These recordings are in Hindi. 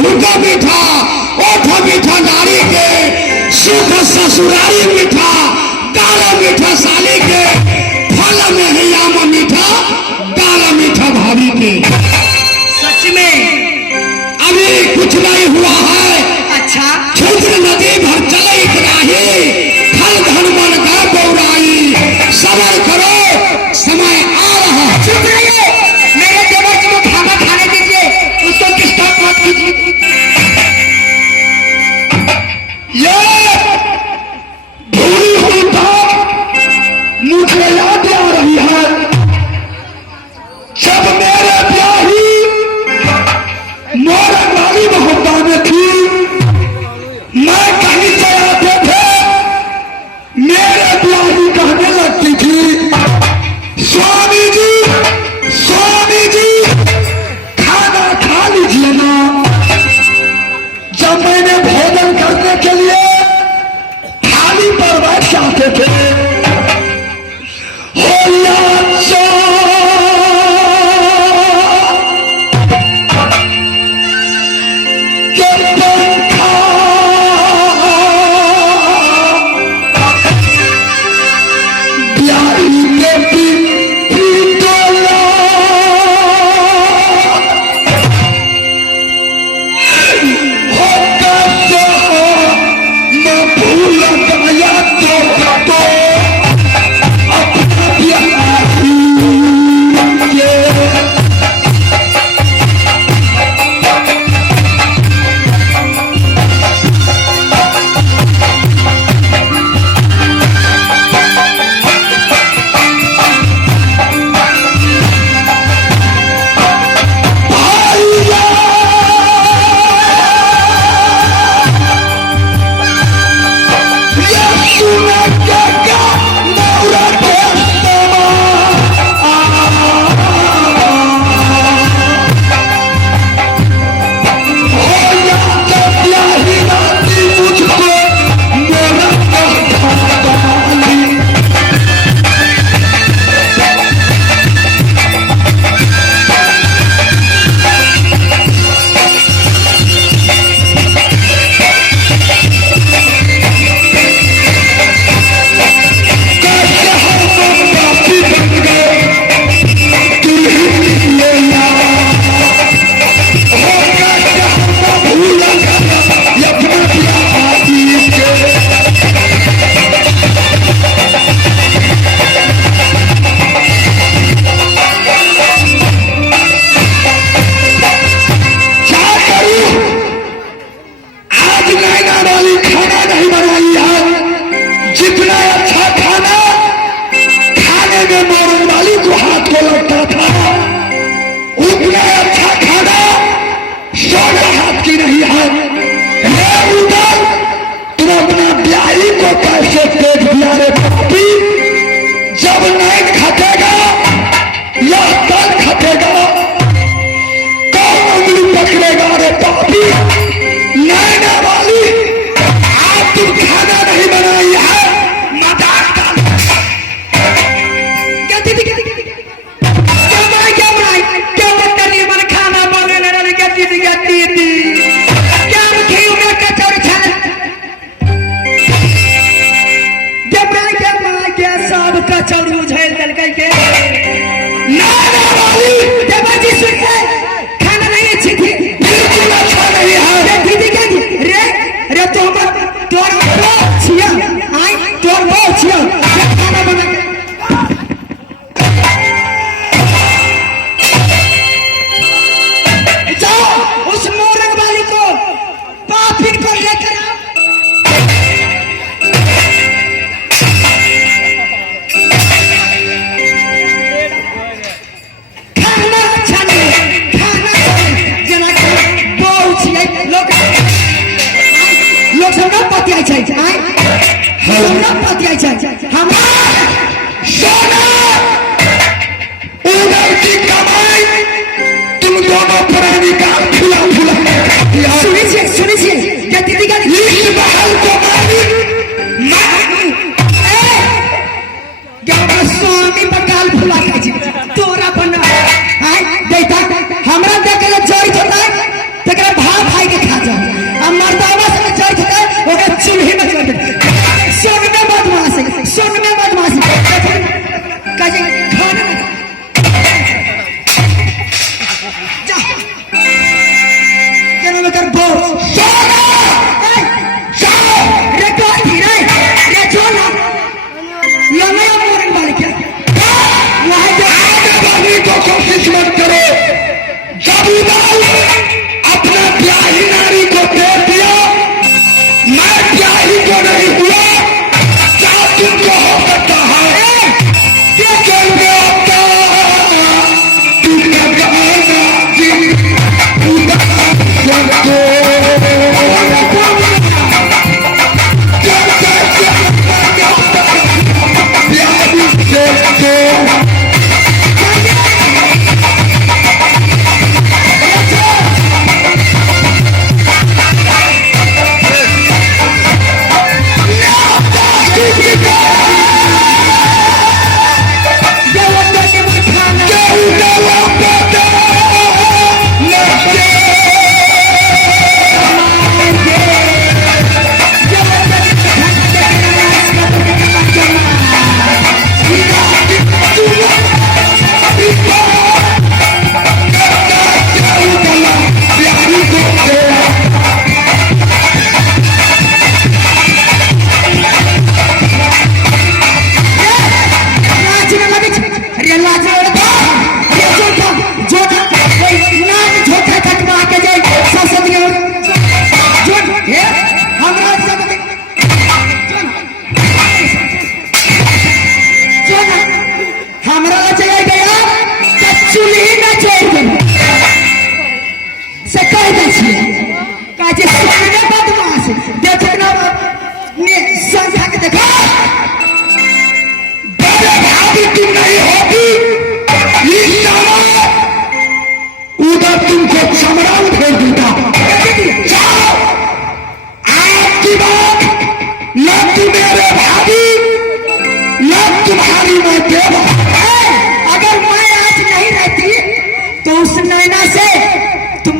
हुका मीठा ओठ मीठा नारी के, सुख ससुरारी मीठा काला मीठा साली के, फल में है आम मीठा काला मीठा भाभी के। सच में अभी कुछ नहीं हुआ है। अच्छा क्षुद्र नदी भर चले इतराही, फल धन मन का गौराई, सबर करो समय आ रहा है। चुप रहिए, मेरे देवर जी को खाना खाने दीजिए, उसको डिस्टर्ब मत कीजिए। ये धूली हुई बात मुझे याद आ रही है, जब मेरे ब्याही मोर वाली मोहब्बा में थी, मैं कहीं से आते थे, मेरे ब्याही कहने लगती थी, स्वामी जी खाना खा लीजिए ना। जब मैंने भोजन करने के लिए थाली पर बैठ जाते थे, तोरा बना देता हमरा देखे जोड़ी छोटा तकरा भाव खाई के कोशिश मत करो। जब उदय अपना ब्याही नारी को दे दिया, मैं ब्याही को नहीं हुआ, क्या तुमको हो सकता है? चल गया तुमका गाना जी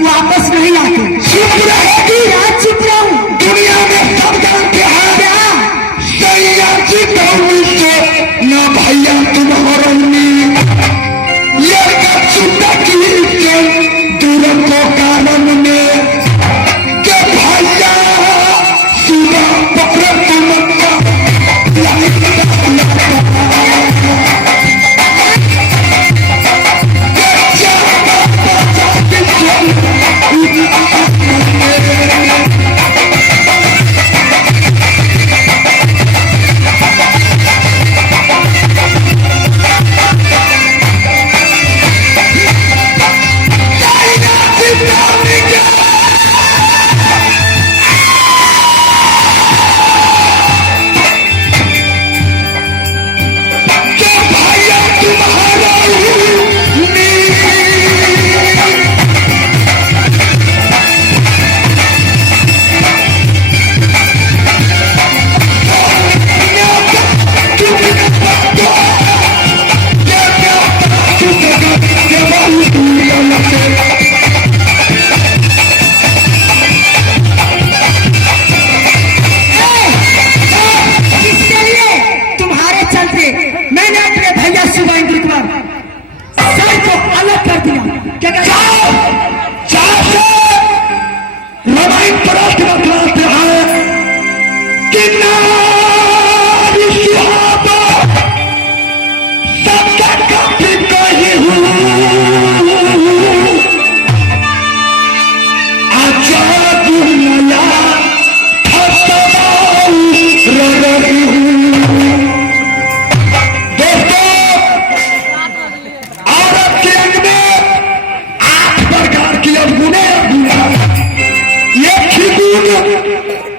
वापस नहीं आते। चुप रहेगी? चुप रहूं? दुनिया में सब जानते हैं सैया जी ना भैया तुम्हारा ये चुटा की दूर को कारण में के भैया सुबह पकड़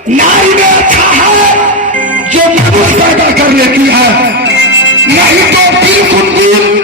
नारी में अच्छा है जो मनुष्य पैदा कर लेती है, नहीं तो बिल्कुल भी